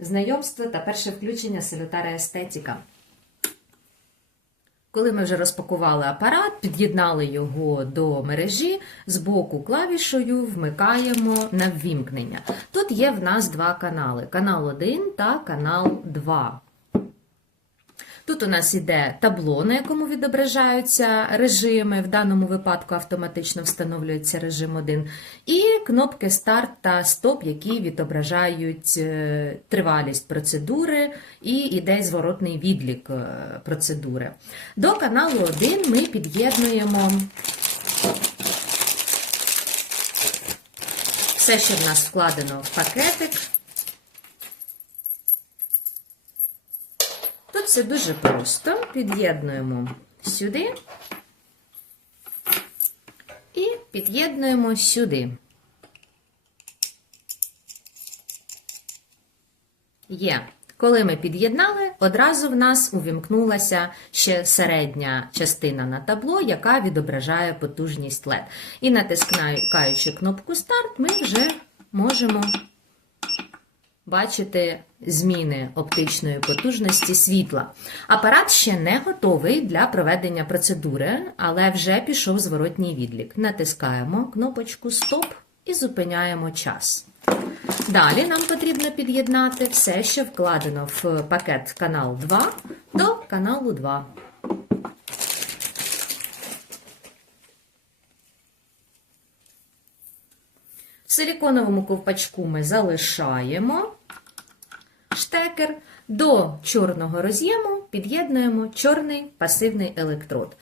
знайомство та перше включення селютара естетика. Коли ми вже розпакували апарат, під'єднали його до мережі, з боку клавішою вмикаємо на ввімкнення. Тут є в нас два канали: канал 1 та канал 2. Тут у нас іде табло, на якому відображаються режими. В даному випадку автоматично встановлюється режим 1. І кнопки старт та стоп, які відображають е, тривалість процедури і іде зворотний відлік е, процедури. До каналу 1 ми під'єднуємо все, що в нас вкладено в пакетик. Все дуже просто. Під'єднуємо сюди і під'єднуємо сюди. Є. Коли ми під'єднали, одразу в нас увімкнулася ще середня частина на табло, яка відображає потужність LED. І натискаючи кнопку Старт, ми вже можемо бачити зміни оптичної потужності світла. Апарат ще не готовий для проведення процедури, але вже пішов зворотній відлік. Натискаємо кнопочку Стоп і зупиняємо час. Далі нам потрібно під'єднати все, що вкладено в пакет канал 2 до каналу 2. В силіконовому ковпачку ми залишаємо штекер. До чорного роз'єму під'єднуємо чорний пасивний електрод.